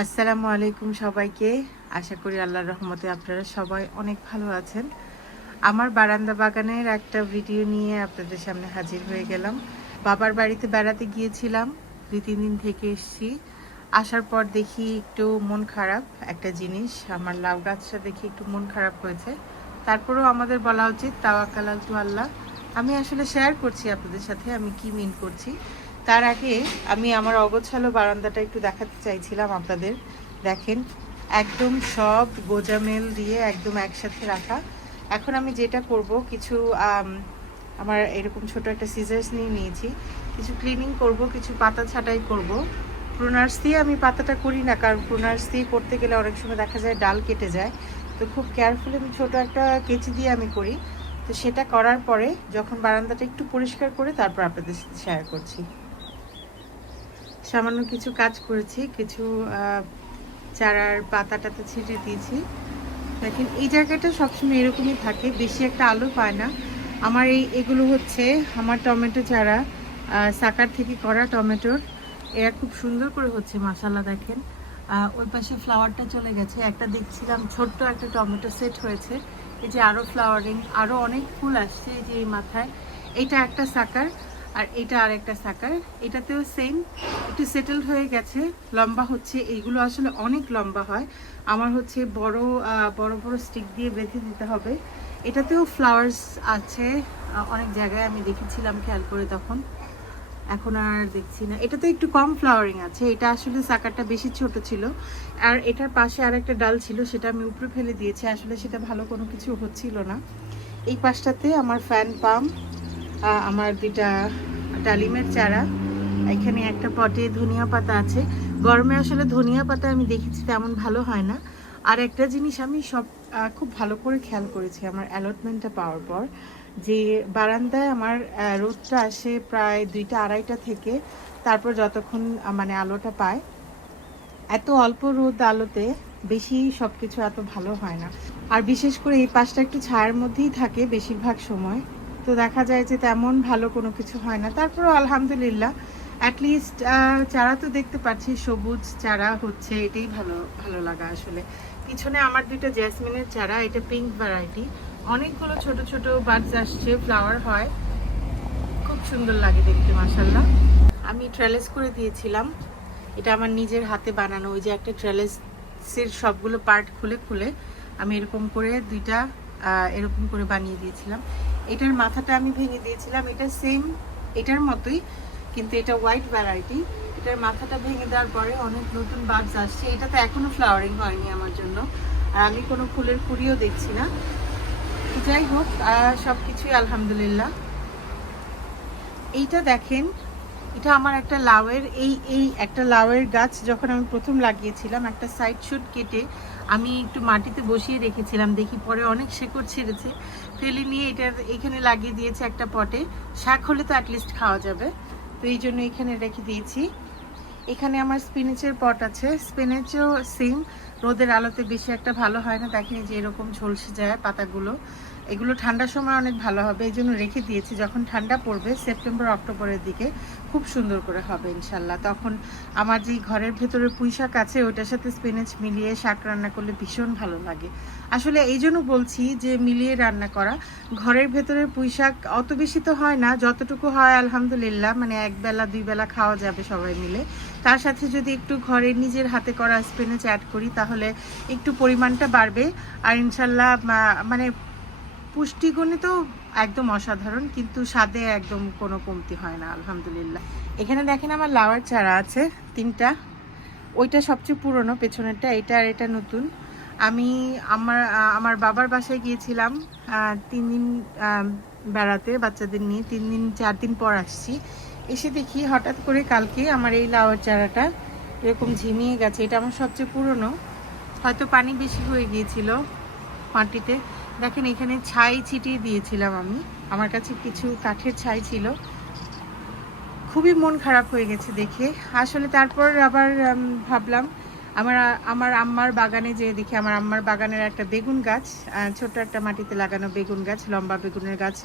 আসসালামু আলাইকুম সবাইকে। আশা করি আল্লাহর রহমতে আপনারা সবাই অনেক ভালো আছেন। আমার বারান্দা বাগানের একটা ভিডিও নিয়ে আপনাদের সামনে হাজির হয়ে গেলাম। বাবার বাড়িতে বেড়াতে গিয়েছিলাম, দুই, তিন দিন থেকে এসেছি। আসার পর দেখি একটু মন খারাপ একটা জিনিস, আমার লাউ গাছটা দেখি একটু মন খারাপ হয়েছে। তারপরেও আমাদের বলা উচিত, তাওয়াক্কাল আল্লাহ আমি আসলে শেয়ার করছি আপনাদের সাথে, আমি কি মিন করছি। তার আগে আমি আমার অগোছালো বারান্দাটা একটু দেখাতে চাইছিলাম আপনাদের। দেখেন, একদম সব গোজামেল দিয়ে একদম একসাথে রাখা। এখন আমি যেটা করব, কিছু আমার এরকম ছোট একটা সিজার্স নিয়ে নিয়েছি। কিছু ক্লিনিং করব, কিছু পাতা ছাঁটাই করব। প্রুনার্স দিয়ে আমি পাতাটা করি না, কারণ প্রুনার্স দিয়ে করতে গেলে অনেক সময় দেখা যায় ডাল কেটে যায়। তো খুব কেয়ারফুলি আমি ছোট একটা কেচি দিয়ে আমি করি। তো সেটা করার পরে যখন বারান্দাটা একটু পরিষ্কার করে তারপর আপনাদের সাথে শেয়ার করছি। সামান্য কিছু কাজ করেছি, কিছু চারার পাতা টাতা ছিটে দিয়েছি। দেখেন, এই জায়গাটা সবসময় এরকমই থাকে, বেশি একটা আলো পায় না। আমার এই, এগুলো হচ্ছে আমার টমেটো চারা সাকার থেকে করা টমেটোর। এরা খুব সুন্দর করে হচ্ছে মশালা দেখেন। ওই পাশে ফ্লাওয়ারটা চলে গেছে। একটা দেখছিলাম ছোট্ট একটা টমেটো সেট হয়েছে। এই যে আরও ফ্লাওয়ারিং আরও অনেক ফুল আসছে এই যে এই মাথায়। এটা একটা সাকার। আর এটা আর একটা সাকার। এটাতেও সেম একটু সেটেলড হয়ে গেছে, লম্বা হচ্ছে। এইগুলো আসলে অনেক লম্বা হয়। আমার হচ্ছে বড় বড় বড় স্টিক দিয়ে বেঁধে দিতে হবে। এটাতেও ফ্লাওয়ার্স আছে। অনেক জায়গায় আমি দেখেছিলাম, খেয়াল করে তখন। এখন আর দেখছি না। এটাতে একটু কম ফ্লাওয়ারিং আছে। এটা আসলে সাকারটা বেশি ছোট ছিল। আর এটার পাশে আর একটা ডাল ছিল, সেটা আমি উপরে ফেলে দিয়েছি। আসলে সেটা ভালো কোনো কিছু হচ্ছিল না। এই পাশটাতে আমার ফ্যান পাম্প আমার দুইটা ডালিমের চারা। এখানে একটা পটে ধনিয়া পাতা আছে। গরমে আসলে ধনিয়া পাতা আমি দেখেছি তেমন ভালো হয় না। আর একটা জিনিস আমি সব খুব ভালো করে খেয়াল করেছি আমার অ্যালটমেন্টটা পাওয়ার পর, যে বারান্দায় আমার রোদটা আসে প্রায় দুইটা আড়াইটা থেকে, তারপর যতক্ষণ মানে আলোটা পায়, এত অল্প রোদ আলোতে বেশি সব কিছু এত ভালো হয় না। আর বিশেষ করে এই পাশটা একটু ছায়ার মধ্যেই থাকে বেশিরভাগ সময়। তো দেখা যায় যে তেমন ভালো কোনো কিছু হয় না। তারপরও আলহামদুলিল্লাহ অ্যাটলিস্ট চারা তো দেখতে পাচ্ছি, সবুজ চারা হচ্ছে, এটাই ভালো ভালো লাগা আসলে। পিছনে আমার দুটো জেসমিনের চারা, এটা পিঙ্ক ভ্যারাইটি অনেকগুলো ছোট ছোট বার্ডস আসছে ফ্লাওয়ার হয়। খুব সুন্দর লাগে দেখতে মাসাল্লাহ আমি ট্রেলেস করে দিয়েছিলাম। এটা আমার নিজের হাতে বানানো, ওই যে একটা ট্রেলেসের সবগুলো পার্ট খুলে খুলে আমি এরকম করে দুইটা এরকম করে বানিয়ে দিয়েছিলাম। এটার মাথাটা আমি ভেঙে দিয়েছিলাম, এটা সেম এটার মতোই, কিন্তু এটা হোয়াইট ভ্যারাইটি এটার মাথাটা ভেঙে দেওয়ার পরে অনেক নতুন বার্ডস আসছে। এটাতে এখনও ফ্লাওয়ারিং হয়নি আমার জন্য, আর আমি কোনো ফুলের কুড়িও দেখছি না। যাই হোক সব কিছুই আলহামদুলিল্লাহ। এইটা দেখেন, এটা আমার একটা লাউয়ের, এই এই একটা লাউয়ের গাছ যখন আমি প্রথম লাগিয়েছিলাম, একটা সাইড শুট কেটে আমি একটু মাটিতে বসিয়ে রেখেছিলাম, দেখি পরে অনেক শেকড় ছেড়েছে। ফেলে নিয়ে এটা এখানে লাগিয়ে দিয়েছে একটা পটে। শাক হলে তো অ্যাটলিস্ট খাওয়া যাবে। তো এই জন্য এখানে রেখে দিয়েছি। এখানে আমার স্পিনেচের পট আছে। স্পিনেচও সেম রোদের আলোতে বেশি একটা ভালো হয় না। দেখেন যে এরকম ঝলসে যায় পাতাগুলো। এগুলো ঠান্ডার সময় অনেক ভালো হবে, এই জন্য রেখে দিয়েছি। যখন ঠান্ডা পড়বে, সেপ্টেম্বর, অক্টোবরের দিকে খুব সুন্দর করে হবে, ইনশাল্লাহ। তখন আমার যেই ঘরের ভেতরে পুঁই শাক আছে, ওইটার সাথে স্পিনেচ মিলিয়ে শাক রান্না করলে ভীষণ ভালো লাগে। আসলে এই জন্য বলছি যে, মিলিয়ে রান্না করা। ঘরের ভেতরে পুঁই শাক অত বেশি তো হয় না, যতটুকু হয়, আলহামদুলিল্লাহ মানে এক বেলা, দুই বেলা খাওয়া যাবে সবাই মিলে। তার সাথে যদি একটু ঘরে নিজের হাতে করা স্পিনেচ অ্যাড করি, তাহলে একটু পরিমাণটা বাড়বে। আর ইনশাল্লাহ মানে পুষ্টিগুণে তো একদম অসাধারণ, কিন্তু স্বাদে একদম কোনো কমতি হয় না, আলহামদুলিল্লাহ। এখানে দেখেন আমার লাউয়ের চারা আছে, তিনটা। ওইটা সবচেয়ে পুরনো, পেছনেরটা, এটা আর এটা নতুন। আমি আমার আমার বাবার বাসায় গিয়েছিলাম তিন দিন বেড়াতে, বাচ্চাদের নিয়ে। তিন দিন, চার দিন পর আসছি। এসে দেখি হঠাৎ করে কালকে আমার এই লাউয়ের চারাটা এরকম ঝিমিয়ে গেছে। এটা আমার সবচেয়ে পুরনো। হয়তো পানি বেশি হয়ে গিয়েছিল মাটিতে দেখেন, এখানে ছাই ছিটিয়ে দিয়েছিলাম আমি। আমার কাছে কিছু কাঠের ছাই ছিল। খুবই মন খারাপ হয়ে গেছে দেখে। আসলে তারপর আবার ভাবলাম, আমার আমার আম্মার বাগানে যে দেখি, আমার আম্মার বাগানের একটা বেগুন গাছ ছোট্ট একটা মাটিতে লাগানো বেগুন গাছ, লম্বা বেগুনের গাছ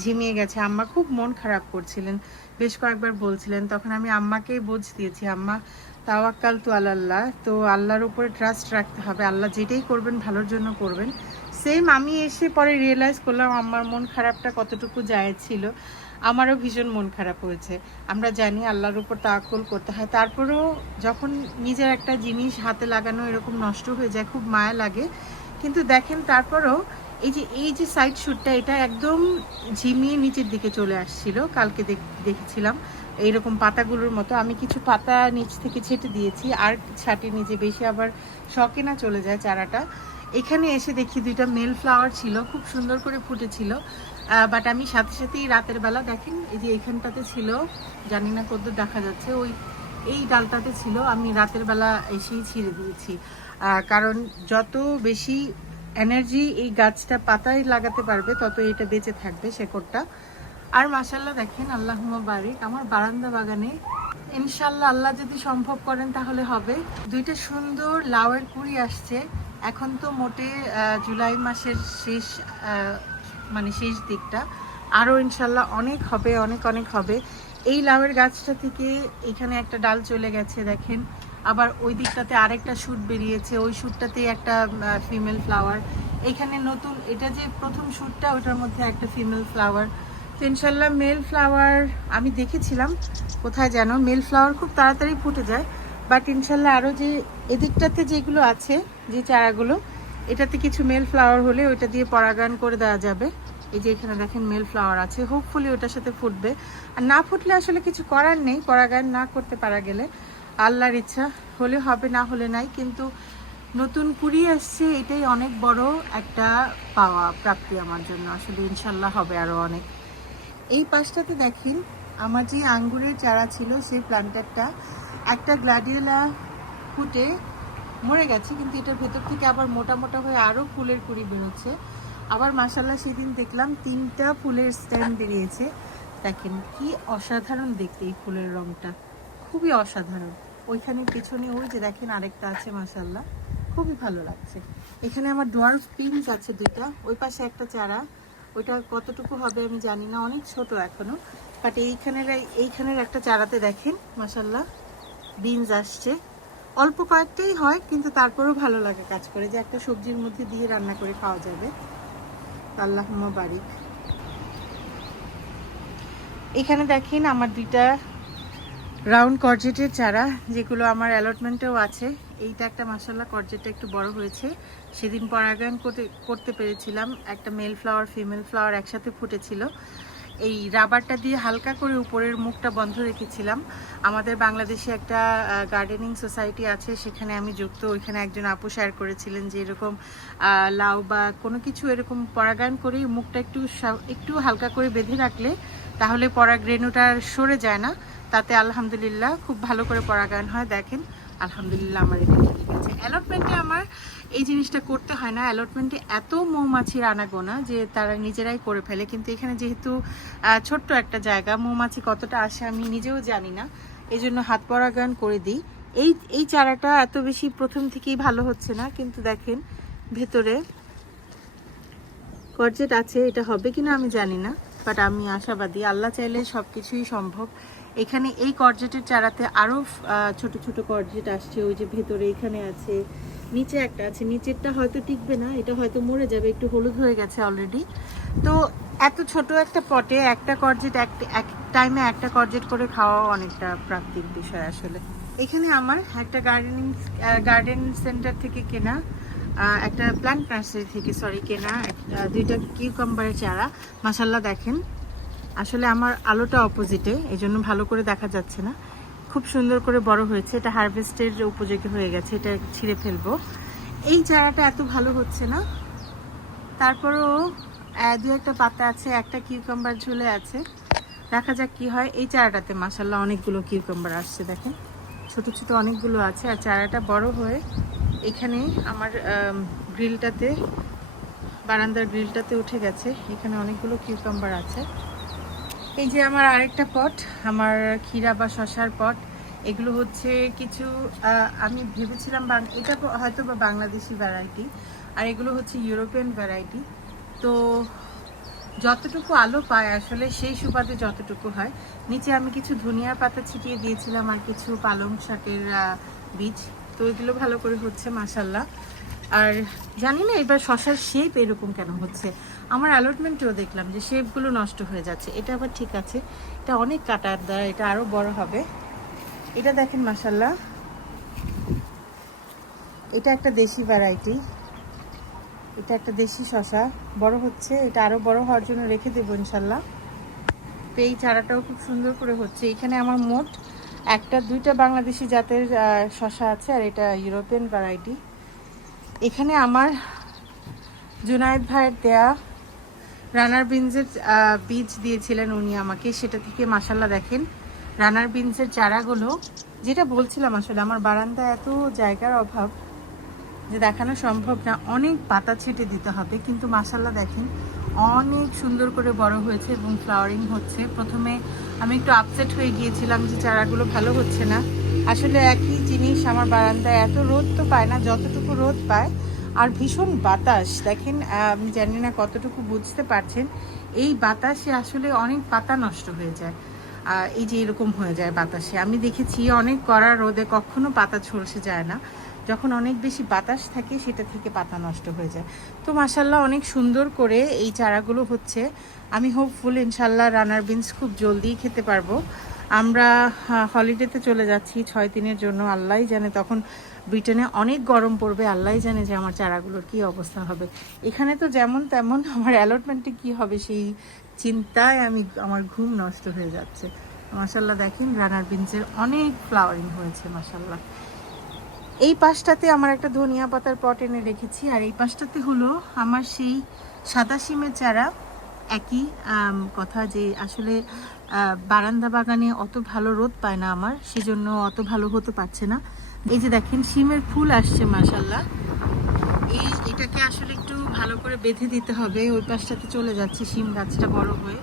ঝিমিয়ে গেছে। আম্মা খুব মন খারাপ করছিলেন। বেশ কয়েকবার বলছিলেন, তখন আমি আম্মাকেই বোঝ দিয়েছি, আম্মা, তাওয়াক্কাল তু আল্লাহ তো আল্লাহর উপরে ট্রাস্ট রাখতে হবে। আল্লাহ যেটাই করবেন, ভালোর জন্য করবেন। সেম আমি এসে পরে রিয়েলাইজ করলাম আমার মন খারাপটা কতটুকু যায় ছিল। আমারও ভীষণ মন খারাপ হয়েছে। আমরা জানি আল্লাহর উপর তাকল করতে হয়। তারপরেও যখন নিজের একটা জিনিস হাতে লাগানো এরকম নষ্ট হয়ে যায়, খুব মায়া লাগে। কিন্তু দেখেন তারপরেও এই যে এই যে সাইড শ্যুটটা এটা একদম ঝিমিয়ে নিচের দিকে চলে আসছিল। কালকে দেখ- দেখেছিলাম। এইরকম পাতাগুলোর মতো আমি কিছু পাতা নিচ থেকে ছেটে দিয়েছি। আর ছাটি নিচে বেশি আবার শখে না চলে যায় চারাটা। এখানে এসে দেখি দুইটা মেল ফ্লাওয়ার ছিল, খুব সুন্দর করে ফুটেছিল। বাট আমি সাথে সাথেই রাতের বেলা দেখেন, এই যে এখানটাতে ছিল, জানি না কত দেখা যাচ্ছে, ওই এই ডালটাতে ছিল, আমি রাতের বেলা এসেই ছিঁড়ে দিয়েছি কারণ যত বেশি এনার্জি এই গাছটা পাতায় লাগাতে পারবে, তত এটা বেঁচে থাকবে শেকড়টা। আর মাসাল্লাহ দেখেন, আল্লাহ বারিক আমার বারান্দা বাগানে ইনশাল্লাহ আল্লাহ যদি সম্ভব করেন তাহলে হবে। দুইটা সুন্দর লাউয়ের কুড়ি আসছে এখন তো মোটে জুলাই মাসের শেষ মানে শেষ দিকটা। আরও ইনশাল্লাহ অনেক হবে, অনেক অনেক হবে। এই লাউয়ের গাছটা থেকে এখানে একটা ডাল চলে গেছে, দেখেন। আবার ওই দিকটাতে আরেকটা শ্যুট বেরিয়েছে। ওই শ্যুটটাতে একটা ফিমেল ফ্লাওয়ার এখানে নতুন, এটা যে প্রথম শ্যুটটা ওটার মধ্যে একটা ফিমেল ফ্লাওয়ার তো ইনশাল্লাহ মেল ফ্লাওয়ার আমি দেখেছিলাম কোথায় যেন মেল ফ্লাওয়ার খুব তাড়াতাড়ি ফুটে যায়। বাট ইনশাল্লাহ আরও যে এদিকটাতে যেগুলো আছে, যে চারাগুলো, এটাতে কিছু মেল ফ্লাওয়ার হলে ওইটা দিয়ে পরাগায়ন করে দেওয়া যাবে। এই যে এখানে দেখেন মেল ফ্লাওয়ার আছে হোপফুলি ওটার সাথে ফুটবে। আর না ফুটলে আসলে কিছু করার নেই, পরাগায়ন না করতে পারা গেলে। আল্লাহর ইচ্ছা, হলে হবে না হলে নাই, কিন্তু নতুন কুড়ি আসছে এটাই অনেক বড় একটা পাওয়া, প্রাপ্তি আমার জন্য। আসলে ইনশাল্লাহ হবে আরও অনেক। এই পাশটাতে দেখেন, আমার যে আঙ্গুরের চারা ছিল, সেই প্ল্যান্টারটা একটা গ্লাডিওলা ফুটে মরে গেছে, কিন্তু এটার ভেতর থেকে আবার মোটা মোটা হয়ে আরও ফুলের কুড়ি বেরোচ্ছে। আবার মাসাল্লাহ সেদিন দেখলাম তিনটা ফুলের স্ট্যান্ড বেরিয়েছে। দেখেন কি অসাধারণ দেখতে এই ফুলের রংটা। খুবই অসাধারণ। ওইখানে পেছনে ওই যে দেখেন আরেকটা আছে মাসাল্লাহ খুবই ভালো লাগছে। এখানে আমার ডোয়ার্ফ পিনস আছে দুইটা। ওই পাশে একটা চারা। ওইটা কতটুকু হবে আমি জানি না, অনেক ছোট এখনও। বাট এইখানের এইখানের একটা চারাতে দেখেন মাসাল্লাহ বিনস আসছে। অল্প কয়েকটাই হয়, কিন্তু তারপরেও ভালো লাগে কাজ করে যে একটা সবজির মধ্যে দিয়ে রান্না করে খাওয়া যাবে। আল্লাহ বারিক। এখানে দেখেন আমার দুইটা রাউন্ড করজেটের চারা, যেগুলো আমার অ্যালটমেন্টেও আছে। এইটা একটা মাসাল্লাহ করজেটটা একটু বড় হয়েছে। সেদিন পরাগায়ন করতে করতে পেরেছিলাম। একটা মেল ফ্লাওয়ার, ফিমেল ফ্লাওয়ার একসাথে ফুটেছিল। এই রাবারটা দিয়ে হালকা করে উপরের মুখটা বন্ধ রেখেছিলাম। আমাদের বাংলাদেশে একটা গার্ডেনিং সোসাইটি আছে, সেখানে আমি যুক্ত। ওইখানে একজন আপু শেয়ার করেছিলেন যে এরকম লাউ বা কোনো কিছু এরকম পরাগায়ন করেই মুখটা একটু একটু হালকা করে বেঁধে রাখলে তাহলে পরাগরেণুটা সরে যায় না। তাতে আলহামদুলিল্লাহ খুব ভালো করে পরাগায়ন হয়, দেখেন। আলহামদুলিল্লাহ আমার এটা ঠিক আছে। অ্যালটমেন্টে আমার এই জিনিসটা করতে হয় না। অ্যালটমেন্টে এত মৌমাছির আনাগোনা যে তারা নিজেরাই করে ফেলে। কিন্তু এখানে যেহেতু ছোট্ট একটা জায়গা, মৌমাছি কতটা আসে আমি নিজেও জানি না। এই জন্য হাত পরাগায়ন করে দিই। এই এই চারাটা এত বেশি প্রথম থেকেই ভালো হচ্ছে না, কিন্তু দেখেন ভেতরে করজেট আছে, এটা হবে কিনা আমি জানি না। বাট আমি আশাবাদী, আল্লাহ চাইলে সব কিছুই সম্ভব। এখানে এই করজেটের চারাতে আরও ছোট ছোট করজেট আসছে, ওই যে ভেতরে এখানে আছে, নিচে একটা আছে, নিচেরটা হয়তো টিকবে না, এটা হয়তো মরে যাবে, একটু হলুদ হয়ে গেছে অলরেডি তো এত ছোট একটা পটে একটা করজেট, এক এক টাইমে একটা করজেট করে খাওয়া অনেকটা প্রাপ্তির বিষয় আসলে। এখানে আমার একটা গার্ডেনিং গার্ডেন সেন্টার থেকে কেনা একটা প্ল্যান্ট নার্সারি থেকে সরি কেনা দুইটা কিউকাম্বারের চারা। মাসাল্লাহ দেখেন। আসলে আমার আলোটা অপোজিটে এই জন্য ভালো করে দেখা যাচ্ছে না। খুব সুন্দর করে বড় হয়েছে, এটা হারভেস্টের উপযোগী হয়ে গেছে, এটা ছিঁড়ে ফেলব। এই চারাটা এত ভালো হচ্ছে না। তারপরেও দু একটা পাতা আছে, একটা কিউকাম্বার ঝুলে আছে। দেখা যাক কি হয়। এই চারাটাতে মাসাল্লাহ অনেকগুলো কিউকাম্বার আসছে, দেখেন। ছোট ছোট অনেকগুলো আছে আর চারাটা বড় হয়ে এখানে আমার গ্রিলটাতে বারান্দার গ্রিলটাতে উঠে গেছে। এখানে অনেকগুলো কিউকাম্বার আছে। এই যে আমার আরেকটা পট, আমার ক্ষীরা বা শশার পট, এগুলো হচ্ছে কিছু আমি ভেবেছিলাম এটা হয়তো বা বাংলাদেশি ভ্যারাইটি আর এগুলো হচ্ছে ইউরোপিয়ান ভ্যারাইটি তো যতটুকু আলো পায় আসলে সেই সুবাদে যতটুকু হয়। নিচে আমি কিছু ধনিয়ার পাতা ছিটিয়ে দিয়েছিলাম আর কিছু পালং শাকের বীজ। তো এগুলো ভালো করে হচ্ছে মাসাল্লাহ আর জানি না, এবার শশার শেপ এরকম কেন হচ্ছে? আমার অ্যালটমেন্টেও দেখলাম যে শেপগুলো নষ্ট হয়ে যাচ্ছে। এটা আবার ঠিক আছে। এটা অনেক কাটার দ্বারা এটা আরও বড় হবে। এটা দেখেন মাসাল্লাহ এটা একটা দেশি ভ্যারাইটি এটা একটা দেশি শশা। বড় হচ্ছে। এটা আরও বড় হওয়ার জন্য রেখে দেবো ইনশাল্লাহ তো এই চারাটাও খুব সুন্দর করে হচ্ছে। এখানে আমার মোট একটা, দুইটা বাংলাদেশি জাতের শশা আছে আর এটা ইউরোপিয়ান ভ্যারাইটি এখানে আমার জুনায়েদ ভাইয়ের দেয়া রানার বিনসের বীজ দিয়েছিলেন উনি আমাকে। সেটা থেকে মাসাল্লাহ দেখেন। রানার বিনসের চারাগুলো, যেটা বলছিলাম আসলে, আমার বারান্দা এত জায়গার অভাব যে দেখানো সম্ভব না। অনেক পাতা ছেটে দিতে হবে, কিন্তু মাসাল্লাহ দেখেন, অনেক সুন্দর করে বড় হয়েছে এবং ফ্লাওয়ারিং হচ্ছে। প্রথমে আমি একটু আপসেট হয়ে গিয়েছিলাম যে চারাগুলো ভালো হচ্ছে না। আসলে একই জিনিস আমার বারান্দায় এত রোদ তো পায় না, যতটুকু রোদ পায়, আর ভীষণ বাতাস। দেখেন আমি জানি না কতটুকু বুঝতে পারছেন, এই বাতাসে আসলে অনেক পাতা নষ্ট হয়ে যায়। এই যে এরকম হয়ে যায় বাতাসে। আমি দেখেছি অনেক কড়া রোদে কখনো পাতা ঝলসে যায় না। যখন অনেক বেশি বাতাস থাকে, সেটা থেকে পাতা নষ্ট হয়ে যায়। তো মাসাল্লাহ অনেক সুন্দর করে এই চারাগুলো হচ্ছে। আমি হোপফুল ইনশাল্লাহ রানার বিনস খুব জলদিই খেতে পারব। আমরা হলিডেতে চলে যাচ্ছি ছয় দিনের জন্য। আল্লাহই জানে তখন ব্রিটেনে অনেক গরম পড়বে। আল্লাহই জানে যে আমার চারাগুলোর কি অবস্থা হবে। এখানে তো যেমন তেমন আমার অ্যালটমেন্টে কি হবে সেই চিন্তায় আমি, আমার ঘুম নষ্ট হয়ে যাচ্ছে। মাসাল্লাহ দেখেন রানার বিনসের অনেক ফ্লাওয়ারিং হয়েছে মাসাল্লাহ এই পাশটাতে আমার একটা ধনিয়া পাতার পট এনে রেখেছি। আর এই পাশটাতে হলো আমার সেই সাদা সিমের চারা। একই কথা যে আসলে বারান্দা বাগানে অত ভালো রোদ পায় না আমার, সেজন্য অত ভালো হতে পারছে না। এই যে দেখেন, শিমের ফুল আসছে মাসাল্লাহ এই, এটাকে আসলে একটু ভালো করে বেঁধে দিতে হবে। ওই পাশটাতে চলে যাচ্ছে শিম গাছটা বড় হয়ে।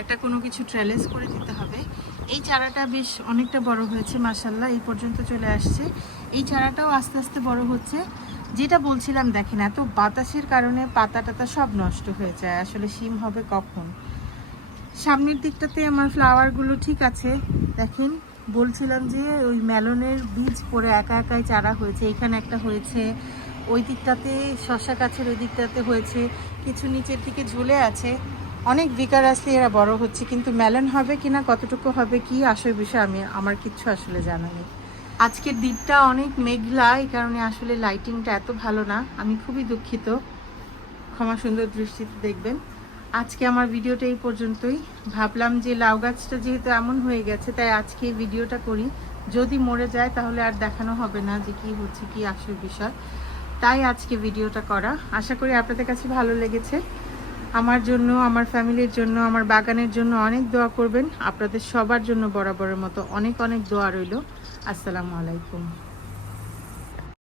একটা কোনো কিছু ট্রেলেস করে দিতে হবে। এই চারাটা বেশ অনেকটা বড় হয়েছে মাসাল্লাহ এই পর্যন্ত চলে আসছে। এই চারাটাও আস্তে আস্তে বড় হচ্ছে। যেটা বলছিলাম, দেখেন, এত বাতাসের কারণে পাতা টাতা সব নষ্ট হয়ে যায়। আসলে শিম হবে কখন? সামনের দিকটাতে আমার ফ্লাওয়ারগুলো ঠিক আছে। দেখেন, বলছিলাম যে ওই মেলনের বীজ পরে একা একাই চারা হয়েছে। এখানে একটা হয়েছে, ওই দিকটাতে শশা গাছের ওই দিকটাতে হয়েছে, কিছু নিচের দিকে ঝুলে আছে। অনেক বিকার আসলে এরা বড় হচ্ছে, কিন্তু মেলন হবে কিনা, কতটুকু হবে, কি আসল বিষয় আমি, আমার কিচ্ছু আসলে জানা নেই। আজকের দিনটা অনেক মেঘলা, এই কারণে আসলে লাইটিংটা এত ভালো না। আমি খুবই দুঃখিত। ক্ষমা সুন্দর দৃষ্টিতে দেখবেন। আজকে আমার ভিডিওটা এই পর্যন্তই। ভাবলাম যে লাউ গাছটা যেহেতু এমন হয়ে গেছে, তাই আজকে ভিডিওটা করি। যদি মরে যায় তাহলে আর দেখানো হবে না যে কি হচ্ছে, কি আসল বিষয়। তাই আজকে ভিডিওটা করা। আশা করি আপনাদের কাছে ভালো লেগেছে। আমার জন্য, আমার ফ্যামিলির জন্য, আমার বাগানের জন্য অনেক দোয়া করবেন। আপনাদের সবার জন্য বরাবরের মতো অনেক অনেক দোয়া রইল। আসসালামু আলাইকুম।